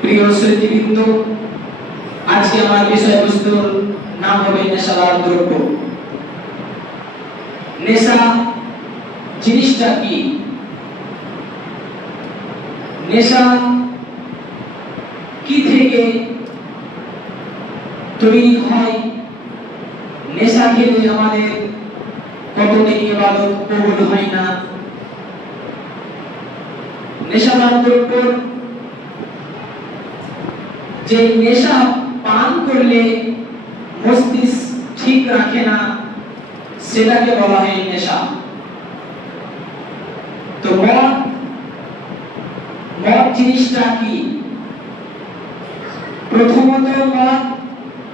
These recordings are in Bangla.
প্রিয় শ্রোতৃবৃন্দ, আজকে আমার বিষয়বস্তুর নাম হবে নেশাদার দ্রব্য। নেশা জিনিসটা কি? নেশা কি থেকে তৈরি হয়? নেশা খেলে আমাদের কত নেকি ইবাদত কবুল হয় না। নেশাদার দ্রব্য যে নেশা পান করলে মস্তিষ্ক ঠিক রাখে না, সেটাকে বলা হয় নেশা। তো মদ জিনিসটা কি? প্রথমত মদ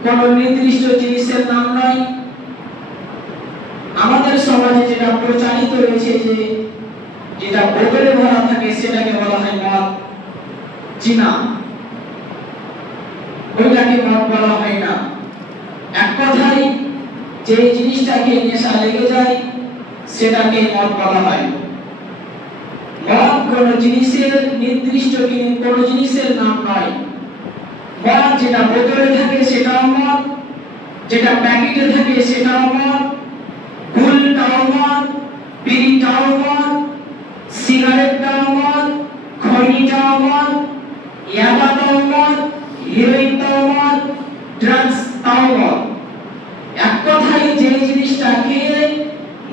কোন নির্দিষ্ট জিনিসের নাম নয়। আমাদের সমাজে যেটা প্রচারিত রয়েছে যে যেটা বোতলে ভরা থাকে সেটাকে বলা হয় মদ। চিনা ওইটাকে মদ বলা হয় না। এক কথায় যে জিনিসটাকে নেশা লেগে যায় সেটাকে মদ বলা হয়। মদ কোন জিনিসের নির্দিষ্ট কোন জিনিসের নাম নয়। মদ যেটা বোতলে থাকে সেটাও মদ, যেটা প্যাকেটে থাকে সেটাও মদ, গুলটাও মদ, বিড়িটাও মদ, সিগারেটটাও মদ, খৈনিটাও মদ, ইয়াবাটাও মদ, হিরোইনটাও মদ, ড্রাগসটাও মদ। এক কথায় যে জিনিসটা খেয়ে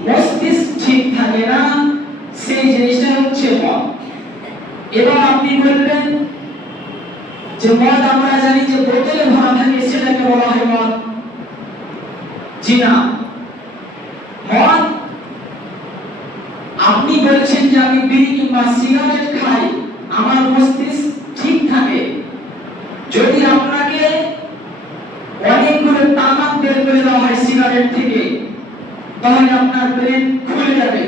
মস্তিষ্ক ঠিক থাকে না সেই জিনিসটা হচ্ছে মদ। এবার আপনি বলবেন যে মদ আমরা জানি যে বোতলে ভরা থাকে সেটাকে বলা হয় মদ। জি না, মদ আপনি বলছেন যে আমি বিড়ি কিংবা সিগারেট খাই, আমার মস্তিষ্ক ঠিক থাকে। যদি আপনাকে অনেকগুলো তামাক বের করে দেওয়া হয় সিগারেট থেকে, তাহলে আপনার ব্রেন খুলে যাবে,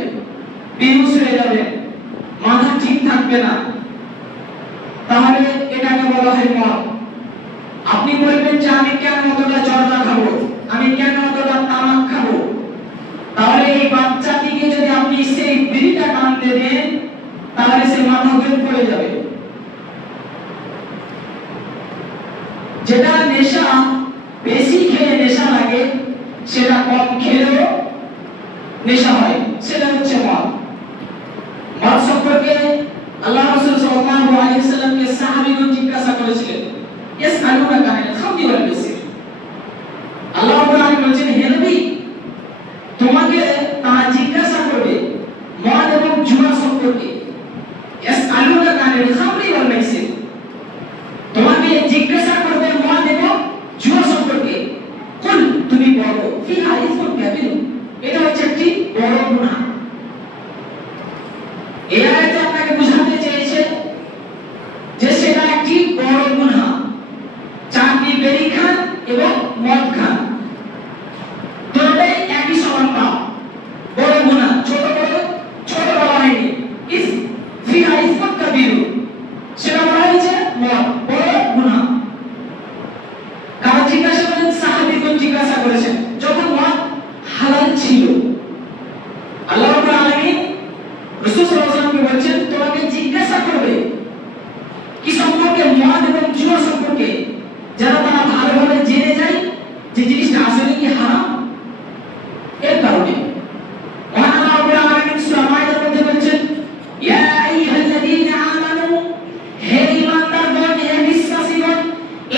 বেহুশ হয়ে যাবে, মাথা ঠিক থাকবে না, তাহলে এটাকে বলা হয় মদ। আপনি বলবেন যে আমি কেন অতটা জর্দা খাবো, আমি কেন অতটা তামাক খাবো? তাহলে এই বাচ্চাটিকে যদি আপনি সেই বিড়িটা টানতে দেন তাহলে সে মাথা ঘুরে পড়ে যাবে। যেটা নেশা বেশি খেলে নেশা লাগে, সেটা কম খেলেও নেশা হয়, সেটা হচ্ছে মদ। মদ সম্পর্কে আল্লাহ রাসূল সাল্লাল্লাহু আলাইহি ওয়াসাল্লামকে সাহাবীগণ জিজ্ঞাসা করেছিলেন, ইয়াসআলুনাকা আনিল খামরি ওয়াল মাইসির। আল্লাহ রাব্বুল আলামিন বলেছেন, হে নবী, তোমাকে তারা জিজ্ঞাসা করবে মদ এবং জুয়া সম্পর্কে। ইয়াসআলুনাকা আনিল খামরি ওয়াল মাইসির, তোমাকে জিজ্ঞাসা করবে মদ এবং জুয়া সম্পর্কে। কুল, তুমি বলো, ফিহা ইসমুন কাবীর, এটা হচ্ছে একটি বড় গুনাহ। এই আয়াতে আপনাকে বোঝাতে চেয়েছে যে সেটা একটি বড় গুনাহ। চাকরি বেরি খান এবং মদ খান, দুটোই একই সমান পাপ, বড় গুনাহ। ছোট বলা হয়নি, ফিহা ইসমুন কাবীর, সেটা বলা হয়েছে মদ, বড় গুনাহ। কারা জিজ্ঞাসা করেন? সাহাবীগণ জিজ্ঞাসা করেছেন যখন মদ হালাল ছিল। আল্লাহ রাব্বুল আলামিন রাসূল সাল্লাল্লাহু আলাইহি ওয়াসাল্লামকে বলেছেন, তোমাকে জিজ্ঞাসা করবে কি সম্পর্কে? মদ এবং জুয়া সম্পর্কে, যারা তারা ভালোভাবে জেনে যায় যে জিনিসটা আসলে কি হারাম। এর কারণে মহান আল্লাহ রাব্বুল আলামিন সূরা মাইদার মধ্যে বলেছেন, ইয়া আইয়ুহাল্লাযীনা আমানু, হে ঈমানদারগণ, হে বিশ্বাসীগণ,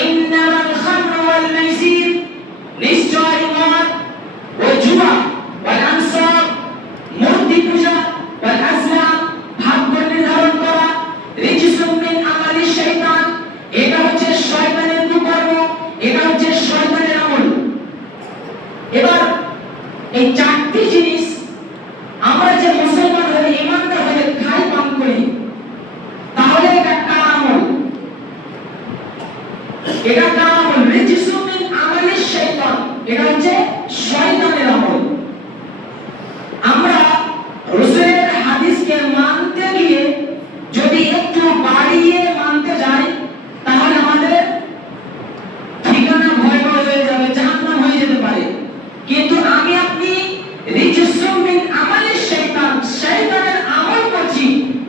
ইন্নামাল খামরু ওয়াল মাইসির, নিশ্চয় মদ ও জুয়া, ওয়াল আনসাব, মূর্তি পূজা, ওয়াল আজলাম, ভাগ্য নির্ধারণ করা, রিজসুম মিন আমালিশ শাইতান, এটা হচ্ছে শয়তানের কুকর্ম, এটা হচ্ছে শয়তানের আমল। এবার এই চারটি জিনিস আমরা যে মুসলমান হয়ে ঈমানদার হয়ে খাই পান করি, তাহলে এটা কার আমল? এটা কার আমল? রিজসুম মিন আমালিশ শাইতান, এটা হচ্ছে শয়তানের আমল। আমরা রাসূলের হাদিসকে মানতে গিয়ে যদি একটু বাড়িয়ে মানতে যাই, তাহলে আমাদের ঠিকানা ভয়াবহ হয়ে যাবে, জাহান্নাম হয়ে যেতে পারে। কিন্তু আমি আপনি রিজসুম মিন আমালিশ শাইতান, শয়তানের আমল করছি,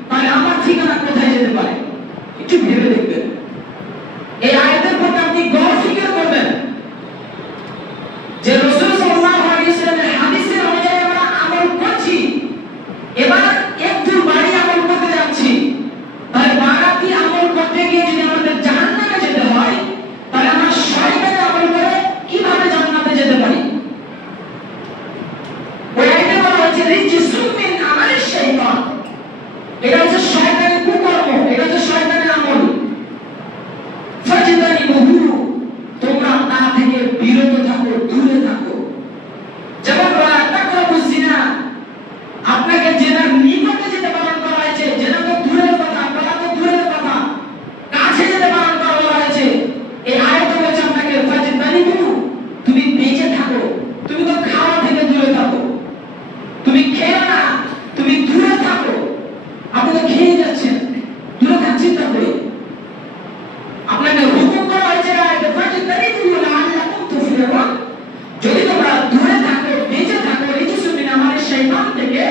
তাহলে আমার ঠিকানা কোথায় যেতে পারে? একটু ভেবে দেখবেন। আপনাকে হুকুম করা হয়েছে আয়াতে ফাজতানিবু লাআল্লাকুম তুফলিহুন, যদি তোমরা দূরে থাকো, বেঁচে থাকো রিজসুম মিন আমালিশ শাইতান থেকে,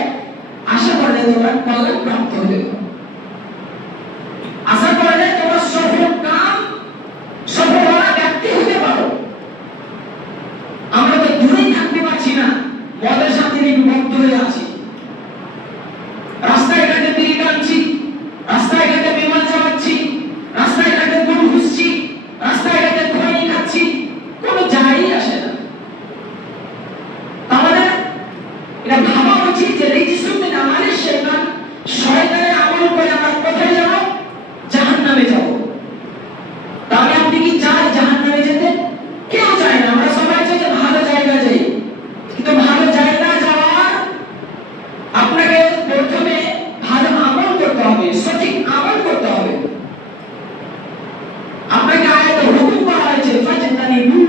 আশা করলে তোমরা কল্যাণ প্রাপ্ত হবে। আশা করলে তোমরা সফলওয়ালা ব্যক্তি হতে পারো। আমরা তো দূরেই থাকতে পারছি না, মদের সাথে বিভক্ত হয়ে আছি। রাস্তায় ঘাটে বিড়ি টানছি, রাস্তায় ঘাটে বিমান চালাচ্ছি, রাস্তায় ঘাটে গরু ঘুষছি, রাস্তায় ঘাটে খনি খাচ্ছি, কোনো যাই আসে না। তাহলে এটা ভাবা উচিত যে রিজসুম মিন আমালিশ শাইতান, শয়তানের আমল করে আমরা কোথায় যাব? জাহান্নামে যাব। তাহলে আপনি কি চান জাহান্নামে যেতে? কেউ চায় না। আমরা সবাই চাই যে ভালো জায়গায় যাই, কিন্তু ভালো জায়গা যাওয়ার আপনাকে প্রথমে ভালো আমল করতে হবে, সঠিক আমল করতে হবে। আপনাকে আয়াতে হুকুম করা হয়েছে ফাজতানিবু,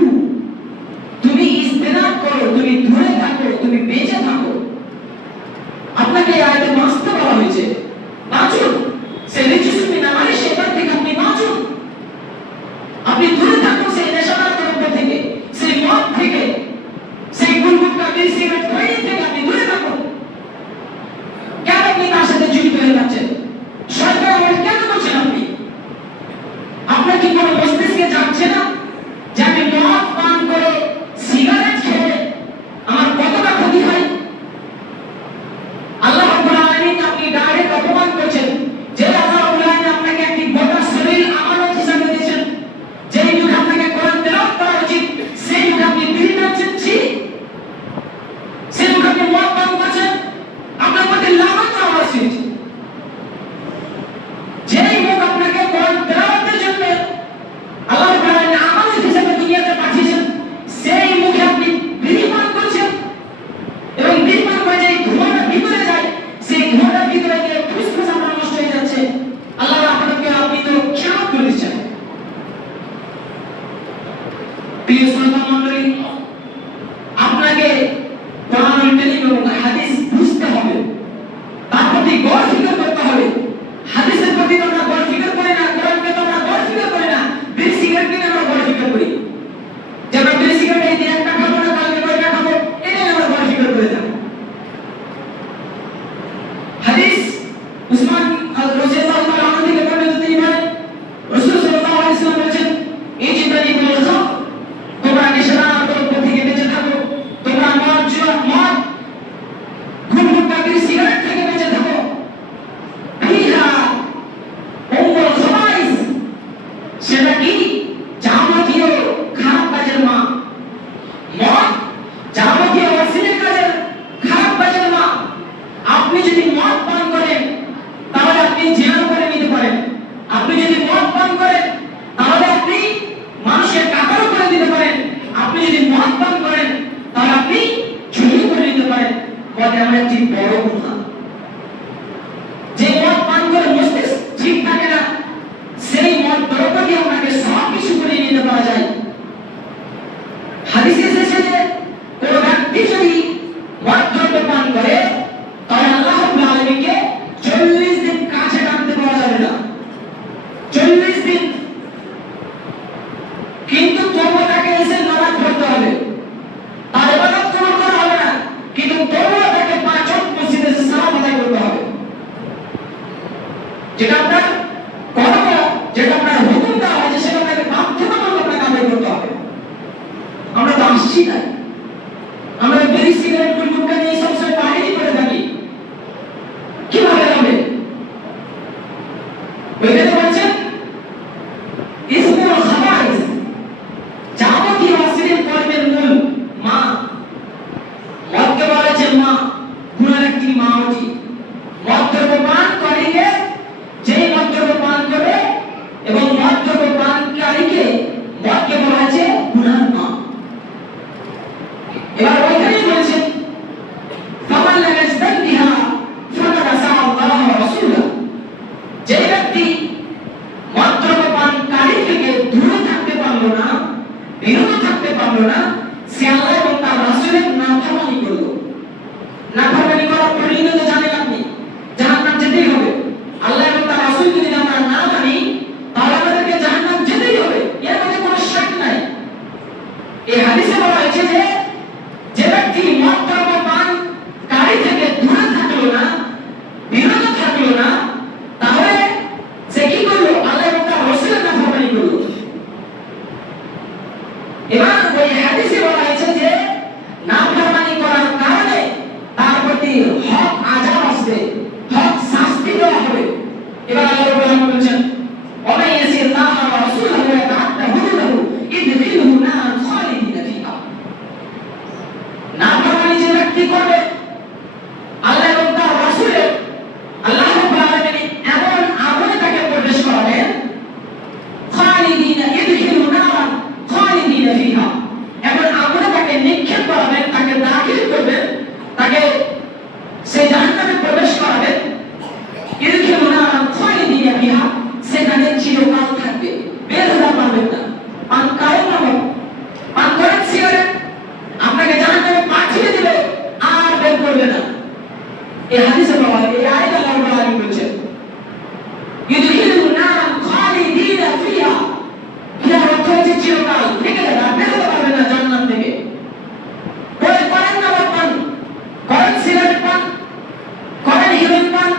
তুমি ইজতিনাব করো, তুমি দূরে থাকো, তুমি বেঁচে থাকো। আপনাকে আয়াতে বাঁচতে বলা হয়েছে, বাঁচুন। সেই রিজসুম মিন আমালিশ শাইতান থেকে আপনি বাঁচুন, আপনি দূরে থাকুন সেই নেশাদার দ্রব্য থেকে, সেই মদ থেকে, সেই গুলগুটকা বিড়ি সিগারেট খৈনি থেকে আপনি দূরে থাকুন। কেন আপনি তার সাথে জড়িত হয়ে যাচ্ছেন? শয়তান আমল কেন করছেন আপনি? আপনার কি কোনো মস্তিষ্কে যাচ্ছে না যে আমি মদ পান করে, সিগারেট খেয়ে আমার কতটা ক্ষতি হয়? আল্লাহ রাব্বুল আলামিন আপনি ডাইরেক্ট অপমান করছেন, যে আল্লাহ রাব্বুল আলামিন আপনাকে একটি গোটা শরীর আমানত হিসেবে দিয়েছেন, যেই যুগে আপনাকে কোরআন তেলাওয়াত করা উচিত সেই যুগে আপনি বিড়ি টানছেন, সেই যুগে আপনি মদ পান করছেন। আপনার প্রতি লানত করা উচিত। যেই মুখ আপনাকে কোরআন তেলাওয়াতের জন্য আল্লাহ রাব্বুল আলামিন আমানত হিসেবে দুনিয়াতে পাঠিয়েছেন, সেই মুখে আপনি বিড়ি পান করছেন, এবং বিড়ি পান করে যে ধোঁয়াটা ভিতরে যায়, সেই ধোঁয়াটা ভিতরে গিয়ে ফুসফুস আপনার নষ্ট হয়ে যাচ্ছে। আল্লাহ আপনাকে আপনি তো খেয়াল করে দিচ্ছেন। প্রিয় শ্রোতা মণ্ডলী, আপনাকে কোরআনুল কারীম এবং হাদিস বুঝতে হবে, তার প্রতি গৌর ফিকির করতে হবে। হাদিসের প্রতি তো আমরা গৌর ফিকির করি না, কোরআনকে তো আমরা গৌর ফিকির করি না, বিড়ি সিগারেট নিয়ে আমরা গৌর ফিকির করি। যে আমরা বিড়ি সিগারেট এই দিন একটা খাবো না, কালকে কয়টা খাবো, এটাই আমরা গৌর ফিকির করে থাকি। হাদিস উসমান রাদিয়াল্লাহু তাআলা আনহু থেকে বর্ণিত, তিনি বলেন রাসূল সাল্লাল্লাহু আলাইহি ওয়াসাল্লাম বলেছেন, ইজতানিবুল খামর, তোমরা নেশাদার দ্রব্য থেকে বেঁচে থাকো, তোমরা মদ, জুয়া, গুলগুটকা বিড়ি সিগারেট থেকে বেঁচে থাকো। ফিহা উম্মুল খাবাইস, সেটা কি? যাবতীয় খারাপ কাজের মা। মদ যাবতীয় অশ্লীল কাজের, খারাপ কাজের মা। আপনি যদি মদ পান করেন তাহলে আপনি জিনা করে নিতে পারেন। আপনি যদি মদ পান করেন তাহলে আপনি মানুষের কাতারও করে দিতে পারেন। আপনি যদি মদ পান করেন তাহলে আপনি চুরি করে নিতে পারেন। মদ এমন একটি বড় গুনাহ, যে মদ পান করে মস্তিষ্ক ঠিক থাকে না, সেই মদ দ্রব্য দিয়ে আপনাকে সব কিছু করে নিতে পারা যায়। হাদিসে এসেছে যে কোন ব্যক্তি যদি মদ দ্রব্য পান করে তাহলে আল্লাহ রাব্বুল আলামিনকে 40 দিন কাছে টানতে পারা যাবে না, 40 দিন। কিন্তু তবুও তাকে এসে নামাজ পড়তে হবে, তার ইবাদত কোনো করা হবে না, কিন্তু তবুও তাকে 5 ওয়াক্ত মসজিদে এসে সালাত আদায় করতে হবে। যেটা আপনার কর্ম, যেটা আপনার হুকুম দেওয়া হয়েছে, সেটা আপনাকে বাধ্যতামূলক আপনাকে আদায় করতে ফিহা, এখন আপনি তাকে নিক্ষেপ করাবেন, তাকে দাখিল করবেন, তাকে সেই জাহান্নামে প্রবেশ করাবেন। ইউদখিলুনা খালিদিনা ফিহা, সেখানে চিরকাল থাকবে, বের হতে পারবেন না। পান খাবেন না, পান করেন সিগারেট, আপনাকে জাহান্নামে পাঠিয়ে দিবে, আর বের করবে না। এই হাদিসে পাওয়া, এই আয়াতে আল্লাহ রাব্বুল আলামিন বলেছেন ইউদখিলুনা খালিদিনা ফিহা, ফিহা অর্থ হচ্ছে চিরকাল, থেকে যাবে, আর বের হতে পারবে না জান্নাত থেকে। করেন না পান, করেন সিগারেট পান, করেন হিরোইন পান,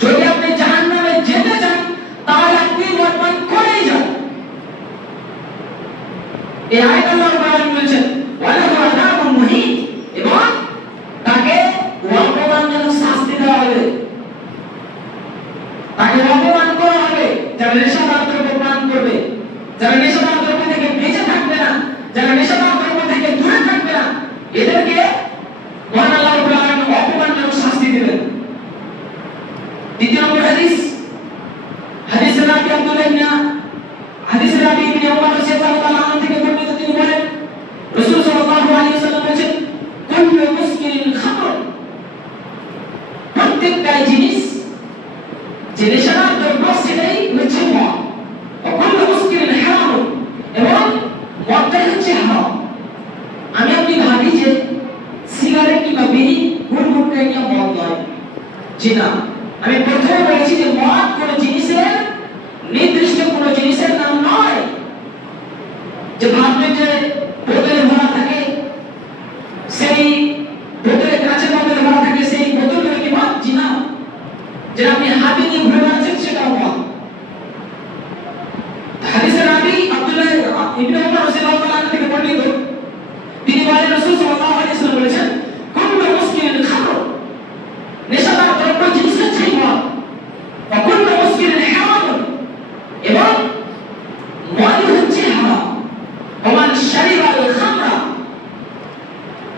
যদি আপনি জাহান্নামে যেতে চান তাহলে আপনি মদ পান করেই যান। এই আয়াত আল্লাহ রাব্বুল আলামিন বলেছেন ওয়ালাহু আযাবুন মুহিন, এবং তাকে অপমানজনক শাস্তি দেওয়া হবে, তাকে অপমান করা হবে। যারা নেশাদার দ্রব্য পান করবে, যারা নেশাদার দ্রব্য থেকে বেঁচে থাকবে না, যারা নেশাদার দ্রব্য থেকে দূরে থাকবে না, এদেরকে মহান আল্লাহ রাব্বুল আলামিন অপমানজনক শাস্তি দেবেন। দ্বিতীয় নম্বর হাদিস, হাদিসে রাবি আব্দুল্লাহ ইবনে হাদিসে রাবি ইবনে উমর রাদিয়াল্লাহু তাআলা আনহু থেকে বর্ণিত, তিনি বলেন রাসূল সাল্লাল্লাহু আলাইহি ওয়াসাল্লাম বলেছেন কুল্লু মুসকিরিন খামর, প্রত্যেকটা জিনিস যে নেশাদার দ্রব্য সেটাই হচ্ছে মদ। কুল্লু মুসকিরিন হারাম, এবং মদটাই হচ্ছে হারাম। আমি আপনি ভাবি যে সিগারেট কিংবা বিড়ি গুড়গুড়টা এটা মদ নয়, জি না। আমি প্রথমে বলেছি যে মদ কোন জিনিসের, নির্দিষ্ট কোন জিনিসের নাম নয়। যে ভাববেন যে বোতলে ভরা থাকে, সেই বোতলে কাঁচের বোতলে ভরা থাকে, সেই বোতলটা কি মদ? জি না। যে আপনি হাতে নিয়ে ঘুরে বেড়াচ্ছেন সেটাও মদ। হাদিসে রাবি আব্দুল্লাহ ইবনে উমর রাদিয়াল্লাহু তাআলা থেকে বর্ণিত, তিনি বলেন রাসূল সাল্লাল্লাহু আলাইহি ওয়াসাল্লাম বলেছেন কুল্লু মুসকিরিন খামর, নেশাদার দ্রব্য জিনিস হচ্ছে মদ। ওয়া কুল্লু মুসকিরিন হারাম, এবং মদ হচ্ছে হারাম। ওমান শারিবাল খামরা,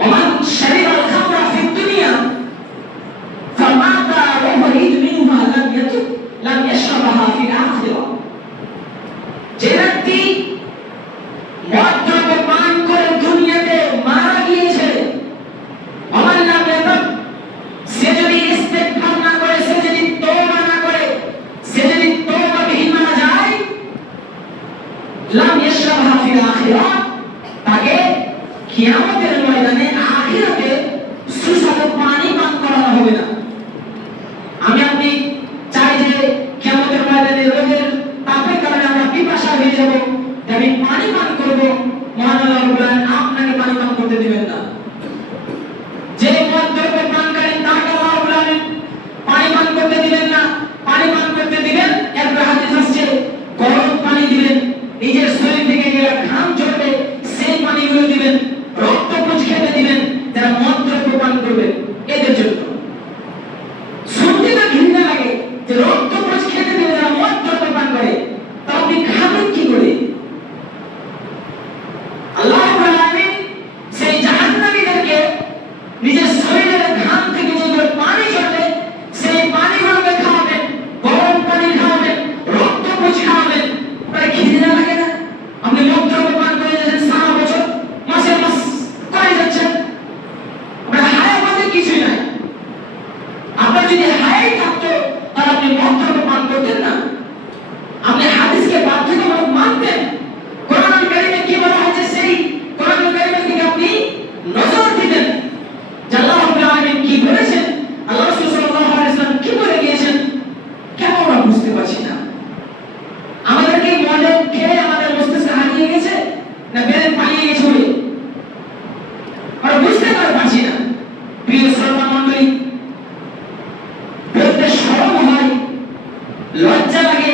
ওমান শারিবাল খামরা ফি দুনিয়া ফামাতা ওয়া হুয়া ইদমিনুহা লাম ইয়াশরাবহা ফিল আখিরাহ, যে ব্যক্তি মদ দ্রব্য পান করে দুনিয়াতে মারা গিয়েছে, ওমান লাম ইয়াতুব, সে যদি ইস্তেগফার না করে, সে যদি তওবা না করে, সে যদি তওবাবিহীন মারা যায়, লাম ইয়াশরাবহা ফিল আখিরাহ, তাকে কিয়ামতের ময়দানে আখিরাতে সুস্বাদু পানি পান করানো হবে না। আমি আপনি চাই যে কিয়ামতের ময়দানে রোদের তাপের কারণে আমরা পিপাসা হয়ে যাব, আমি পানি পান করব, মহান আল্লাহ রাব্বুল আলামিন আপনাকে পানি পান করতে দিবেন না। যে মদ দ্রব্য পানকারী তাকে আল্লাহ রাব্বুল আলামিন পানি পান করতে দিবেন না। পানি পান করতে দিবেন, একটা হাদিস আসছে গরম পানি দিবেন, নিজের শরীর থেকে যে ঘাম ঝরবে সেই পানিগুলো দিবেন, রক্তপুঞ্জ খেতে দিবেন যারা মদ দ্রব্য পান করবে এদের জন্য। শুনতে না ঘৃণা লাগে যে রক্তপুঞ্জ খেতে দিবে যারা মদ দ্রব্য পান করে, তা আপনি খাবেন কি করে? আল্লাহ রাব্বুল আলামিন সেই জাহান্নামীদেরকে নিজের শরীরের ঘাম থেকে যেগুলো পানি ঝরবে সেই পানিগুলোকে খাওয়াবেন, গরম পানি খাওয়াবেন, রক্তপুঞ্জ খাওয়াবেন। আপনার ঘৃণা লাগে না? আপনি মদ দ্রব্য পান করে যাচ্ছেন সারা বছর, মাসে মাস করে যাচ্ছেন, আপনার হায় বলতে কিছুই নাই। আপনার যদি হায় থাকতো তাহলে আপনি মদ দ্রব্য পান করতেন না, আপনি হাদিসকে বাধ্যতামূলক মানতেন। কোরআনুল কারীমে কি বলা হয়েছে সেই কোরআনুল কারীমের দিকে আপনি নজর দিতেন যে আল্লাহ রাব্বুল আলামিন কি বলেছেন, আল্লাহ রাসূল সাল্লাল্লাহু আলাইহি ওয়াসাল্লাম কি বলে গিয়েছেন। কেন আমরা বুঝতে পারছি না? আমাদের কি মনে খেয়ে আমাদের মস্তিষ্ক হারিয়ে গেছে, না বেরেন পালিয়ে গেছে বলে আমরা বুঝতে পারছি না। প্রিয় শ্রোতা মণ্ডলী, বলতে শরম হয়, লজ্জা লাগে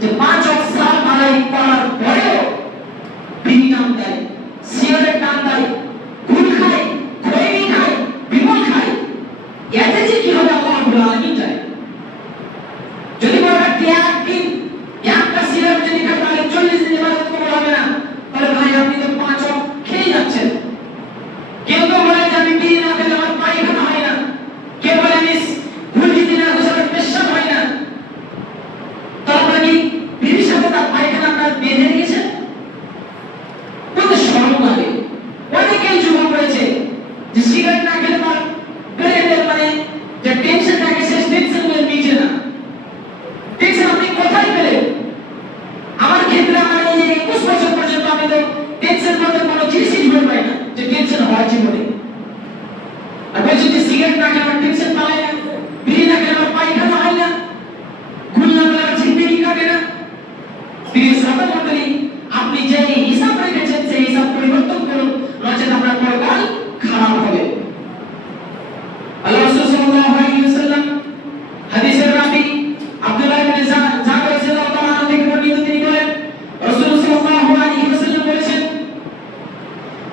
যে 5 ওয়াক্ত সালাত আদায় করার পরেও বিড়ি টান দেয়, সিগারেট টান দেয়, গুল খায়, খৈনি খায়, বিমল খায়। এতে যে কি হবে আল্লাহ রাব্বুল আলামিন জানে। যদি কোনো ব্যক্তি একদিন একটা সিগারেট যদি খায় তাহলে 40 দিন ইবাদত কবুল হবে না, তাহলে ভাই আপনি ক্ষেত্রে আমার এই যে 21 বছর পর্যন্ত আমি তো টেনশন বলতে কোনো জিনিসই জীবন পাই না, যে টেনশন হয় জীবনে। আর বলছি যে সিগারেট না খেলে আমার টেনশন পাই না, বিড়ি না খেলে আমার পায়খানা হয় না, ঘুম না পেলে আমার জিন্দেগি কাটে না। প্রিয় শ্রোতা মণ্ডলী, আপনি যে হিসাব রেখেছেন সেই হিসাব পরিবর্তন করুন, নচেত আপনার পরকাল খারাপ হবে। আল্লাহ রাসূল সাল্লাল্লাহু আলাইহি ওয়াসাল্লাম হাদিসের রাবি আব্দুল্লাহ ইবনে জাবের রাদিয়াল্লাহু তাআলা আনহু থেকে বর্ণিত, তিনি বলেন রাসূল সাল্লাল্লাহু আলাইহি ওয়াসাল্লাম বলেছেন,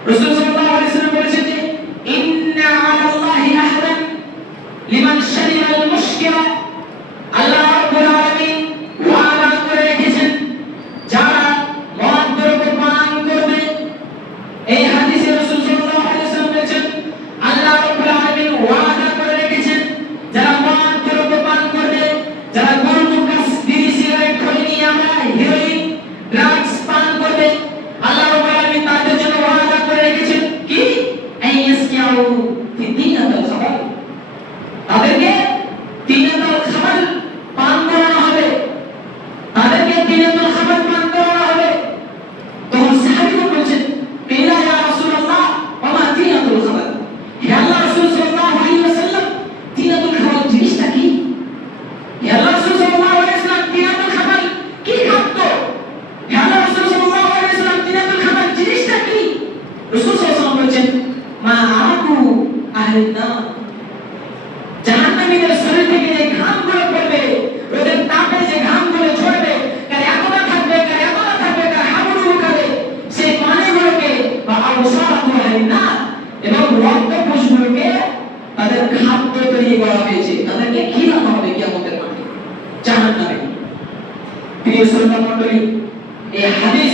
রাসূল সাল্লাল্লাহু আলাইহি ওয়াসাল্লাম বলেছেন যে ইন্না আলাল্লাহি আহদান লিমান শারিবা আল মুশকিরা, আল্লাহ রাব্বুল আলামিন ওয়াদা করে রেখেছেন যারা মদ দ্রব্য পান করবে। এই হাদিসে রাসূল সাল্লাল্লাহু আলাইহি ওয়াসাল্লাম বলেছেন আল্লাহ রাব্বুল আলামিন ওয়াদা করে রেখেছেন যারা মদ দ্রব্য পান করবে, যারা গরমুকাস বিড়ি সিগারেট খৈনি আমরা হেরোইন ড্রাগস পান করবে, আল্লাহ রাব্বুল আলামিন তাদের জন্য ওয়াদা করে রেখেছেন কি আইয়াসকিউ ফি দিনাতাল খাবার, তাদেরকে দিনাতাল খাবার পান করানো হবে, তাদেরকে দিনাতুল খাবার পান করানো হবে। তখন সাহাবীরা বলছেন কিলা ইয়া রাসূলুল্লাহ ওয়া মা দিনাতুল খাবার, হে আল্লাহর রাসূল সাল্লাল্লাহু আলাইহি ওয়াসাল্লাম দিনাতুল খাবার জিনিসটা কি? হে আল্লাহর রাসূল সাল্লাল্লাহু আলাইহি ওয়াসাল্লাম দিনাতুল খাবার কি খাদ্য? হে আল্লাহর রাসূল সাল্লাল্লাহু আলাইহি ওয়াসাল্লাম দিনাতুল খাবার জিনিসটা কি? রাসূল সাল্লাল্লাহু আলাইহি ওয়াসাল্লাম বলেন মা আরাকু আহলিন নার, জাহান্নামীদের শরীর থেকে যে ঘামগুলো পড়বে, ওদের তাপে যে ঘামগুলো ঝরবে, কার একতা থাকবে, কার একতা থাকবে, কার হাবুডুবু খাবে, সেই পানিগুলোকে বা আবসারাতু আহলিন নার এবং রক্তপুঞ্জগুলোকে তাদের খাদ্য তৈরি করা হয়েছে, তাদেরকে খিলানো হবে কিয়ামতের মাঠে জাহান্নামে। প্রিয় শ্রোতা মণ্ডলী, এই হাদিস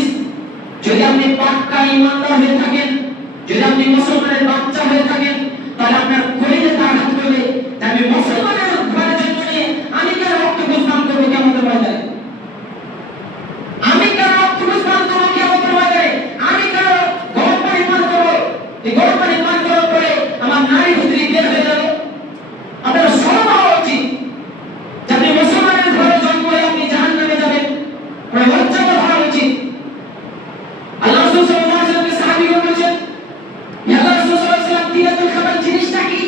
যদি আপনি পাক্কা ঈমানদার হয়ে থাকেন, যদি আপনি মুসলমানের বাচ্চা হয়ে থাকেন, তাহলে আপনার কলিজাতে আঘাত করবে যে আমি মুসলমানের ঘরে জন্ম নিয়ে আমি কেন রক্তপুঞ্জ পান করবো কিয়ামতের ময়দানে, আমি কেন রক্তপুঞ্জ পান করবো কিয়ামতের ময়দানে, আমি কেন গরম পানি পান করবো, এই গরম পানি পান করার পরে আমার নারী ভিতরে বের হয়ে যাবে। আপনার শরম হওয়া উচিত যে আপনি মুসলমানের ঘরে জন্ম হয়ে আপনি জাহান্নামে যাবেন, আপনার লজ্জা হওয়া উচিত। আল্লাহ রাসূল সাল্লাল্লাহু আলাইহি ওয়াসাল্লাম সাহাবীরা বলেছেন ইয়া আল্লাহ রাসূল সাল্লাল্লাহু আলাইহি ওয়াসাল্লাম দিনাতুল খাবার জিনিসটা কি?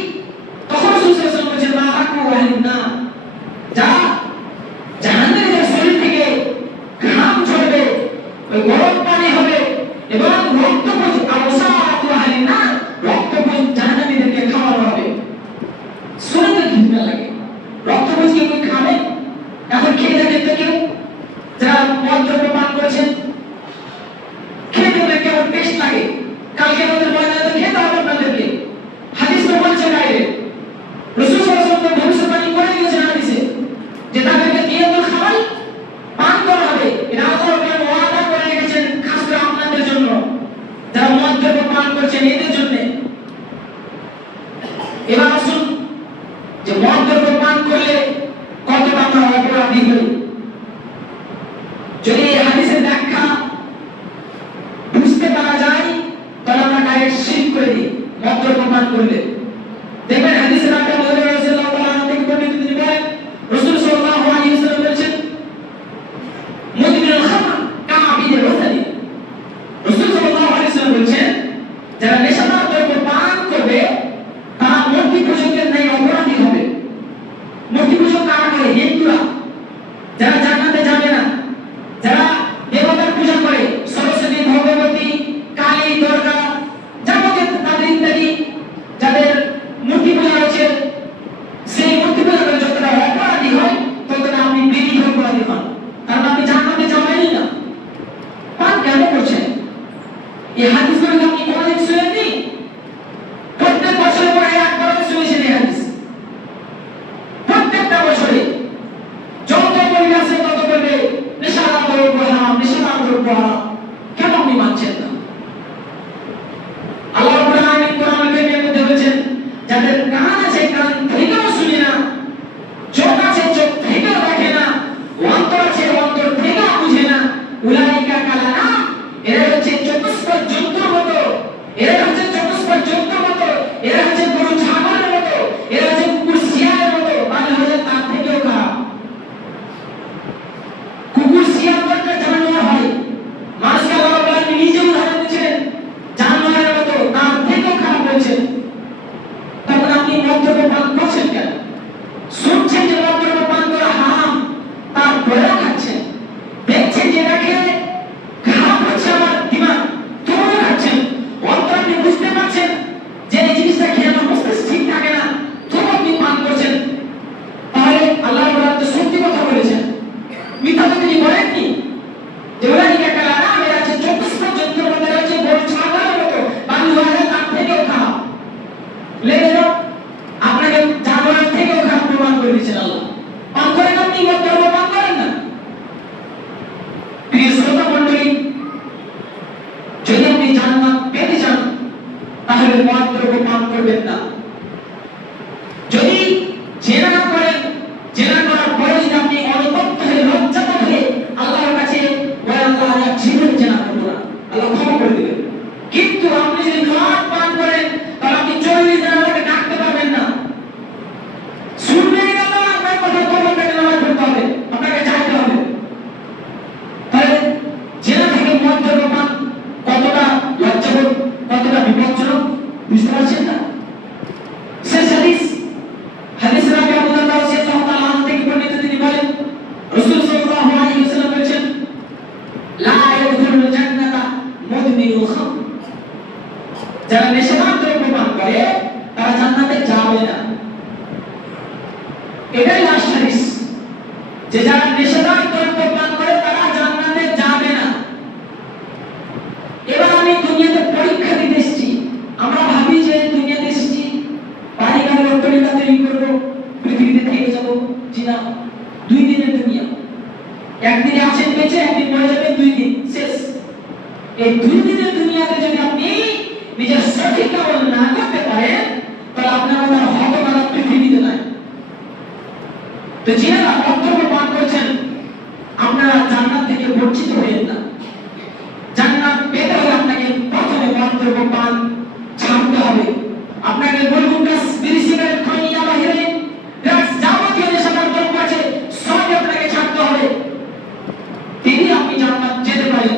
তখন রাসূল সাল্লাল্লাহু আলাইহি ওয়াসাল্লাম বলেছেন মা আরাকু আহলিন নার, যারা জাহান্নামীদের শরীর থেকে ঘাম ঝরবে, ওই গরম পানি হবে এবং রক্তপুঞ্জ আবসারাতু আহলিন নার, রক্তপুঞ্জ জাহান্নামীদেরকে খাওয়ানো হবে। শুনে তো ঘৃণা লাগে, রক্তপুঞ্জ কি কেউ খাবে? এখন খেয়ে দেখেন তো কেউ যারা মদ দ্রব্য পান করেছেন, খেয়ে দেখবেন কেমন টেস্ট লাগে। কালকে আমাদের ময়দানে তো খেতে হবে আপনাদেরকে, হাদিস তো বলছে বাইরে, রাসূল সাল্লাল্লাহু আলাইহি ওয়াসাল্লাম ভবিষ্যৎবাণী করে দিয়েছেন হাদিসে যে তাদেরকে দিনাতুল খাবার পান করা হবে। এটা আল্লাহ রাব্বুল ওয়াদা করে রেখেছেন খাস করে আপনাদের জন্য, যারা মদ দ্রব্য পান করছেন এদের জন্য। এবার আসুন যে মদ দ্রব্য পান করলে কতটা আমরা অপরাধী হই। যদি এই হাদিসের ব্যাখ্যা বুঝতে পারা যায় তাহলে আমরা ডাইরেক্ট শিরক করে দিই মদ দ্রব্য পান করলে। দেখবেন হাদিসে আবু হুরায়রা রাদিয়াল্লাহু তাআলা আনহু থেকে বর্ণিত, তিনি বলেন রাসূল সাল্লাল্লাহু আলাইহি ওয়াসাল্লাম বলেছেন মুদমিনুল খামর কাআবিদুল ওয়াসাদি, রাসূল সাল্লাল্লাহু আলাইহি ওয়াসাল্লাম বলেছেন যারা নেশাদার দ্রব্য পান করবে তারা মূর্তি পূজকের ন্যায় অপরাধী হবে। মূর্তি পূজক কারা করে? হিন্দুরা, যারা জান্নাতে যাবে না, যারা দেবতার পূজা করে, সরস্বতী, ভগবতী, কালী, দুর্গা, যাবতীয় তাদের ইত্যাদি যাদের মূর্তি পূজা রয়েছে, সেই মূর্তি পূজা করে যতটা অপরাধী হয় ততটা আপনি বেশি অপরাধী হন, কারণ আপনি জান্নাতে যাবেনই না। পান কেন করছেন? এই হাদিসগুলো আপনি কোনদিন শুনেননি? প্রত্যেক বছর পরে একবার শুনেছেন এই হাদিস, প্রত্যেকটা বছরে যত পরিবেশে তত করবে নেশাদার দ্রব্য হারাম, নেশাদার দ্রব্য হারাম। কেন আপনি মানছেন না? আল্লাহ রাব্বুল আলামিন কোরআনুল কারীমের মধ্যে বলেছেন যাদের কান আছে কান থেকেও শুনে না, চোখ আছে চোখ থেকেও দেখে না, অন্তর আছে অন্তর থেকেও বুঝে না, উলাইকা কালানাম, এরা হচ্ছে চতুষ্পদ জন্তুর মতো, এরা হচ্ছে চতুষ্পদ জন্তুর মতো, এরা হচ্ছে গরু ছাগলের মতো, এরা হচ্ছে কুকুর শিয়ালের মতো, মানে হচ্ছে তার থেকেও খারাপ। কুকুর শিয়াল বলতে জানোয়ার হয়, দেখে খারাপ হচ্ছে আমার দিমাগ, তবুও খাচ্ছেন। অন্তর আপনি বুঝতে পারছেন যে এই জিনিসটা খেয়ে আমার মস্তিষ্ক ঠিক থাকে না, তবু আপনি পান করছেন। তাহলে আল্লাহ রাব্বুল তো সত্যি কথা বলেছেন, মিথ্যা তো তিনি বলেননি। যে ওলাইকা কাল আনআম এরা হচ্ছে চতুষ্প জন্তুর মধ্যে রয়েছে, বড় ছাগলের মতো, বালু হয় তার থেকেও খারাপ। লেগে যাও, আপনাকে জানোয়ারের থেকেও খারাপ প্রমাণ করে দিচ্ছেন আল্লাহ। পান করেন আপনি, মদ্যপান পান করেন না। প্রিয় শ্রোতা মণ্ডলী, যদি আপনি জান্নাত পেতে চান তাহলে মদ্যপান পান করবেন না। যদি জেনা না করেন, জেনা করার পরে যদি আপনি অনুতপ্ত হয়ে লজ্জাবোধ হয়ে আল্লাহর কাছে ওই আল্লাহ আর জীবন জেনা করবো না, আল্লাহ ক্ষমা করে দেবেন। কিন্তু আপনি যদি মদ পান করেন তাহলে আপনি 40 দিন আমাকে ডাকতে পারবেন না। শুনবেন না আপনার কথা, কবরটাকে নামাজ পড়তে হবে, আপনাকে চাইতে হবে। তাহলে জেনা থেকে মদ্যপান কতটা লজ্জাবোধ, কতটা বিপজ্জনক বুঝতে পারছেন না? শেষ হাদিস রাবি আবু দারদা রাদিয়াল্লাহু তাআলা আনহু থেকে বর্ণিত, তিনি বলেন রাসূল সাল্লাল্লাহু আলাইহি ওয়াসাল্লাম বলেছেন, লা ইয়াদখুলুল জান্নাতা মুদমিনুল খামর, যারা নেশাদার দ্রব্য পান করে তারা জান্নাতে যাবে না। এটাই লাস্ট হাদিস, যে যারা নেশাদার দ্রব্য পান করে তারা জান্নাতে যাবে না। এবার আমি দুনিয়াতে পরীক্ষা দিতে এসেছি। আমরা ভাবি যে দুনিয়াতে এসেছি বাড়ি গাড়ি অট্টালিকা তৈরি করবো, পৃথিবীতে থেকে যাবো। জি না, 2 দিনের দুনিয়া। একদিনে আছেন বেঁচে, একদিন মরে যাবেন, 2 দিন শেষ। এই 2 দিনের দুনিয়াতে যদি আপনি নিজের সঠিক আমল না করতে পারেন তাহলে আপনার আমার হতভাগা পৃথিবীতে নাই। তো যারা মদ্যপান পান করছেন আপনারা জান্নাত থেকে বঞ্চিত হবেন না। জান্নাত পেতে হলে আপনাকে প্রথমে মদ্যপান পান ছাড়তে হবে। আপনাকে বলবো গাছ, বিড়ি, সিগারেট, খনি, ইয়াবা, হেরোইন, ড্রাগস, যাবতীয় নেশাদার দ্রব্য আছে সবই আপনাকে ছাড়তে হবে। তিনি আপনি জান্নাত যেতে পারেন।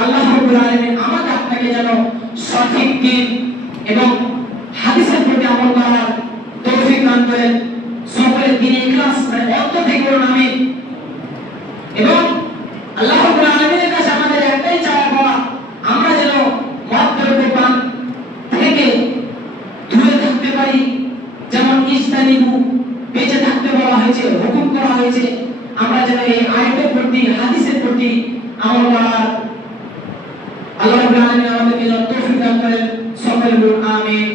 আল্লাহ রাব্বুল আলামিন আমাকে আপনাকে যেন সঠিক দিন এবং হাদিসের প্রতি আমল করার তৌফিক দান করেন। সকলের দিনে ইখলাস অন্তর থেকে বলুন আমিন। এবং আল্লাহ রাব্বুল আলামিনের কাছে আমাদের একটাই চাওয়া পাওয়া, আমরা যেন মদ্যপান থেকে দূরে থাকতে পারি। যেমন ইজতানিবু, বেঁচে থাকতে বলা হয়েছে, হুকুম করা হয়েছে, আমরা যেন এই আয়াতের প্রতি, হাদিসের প্রতি আমল করার আল্লাহ রাব্বুল আলামিন আমাদেরকে তৌফিক দান করেন। সকলে বলুন আমিন।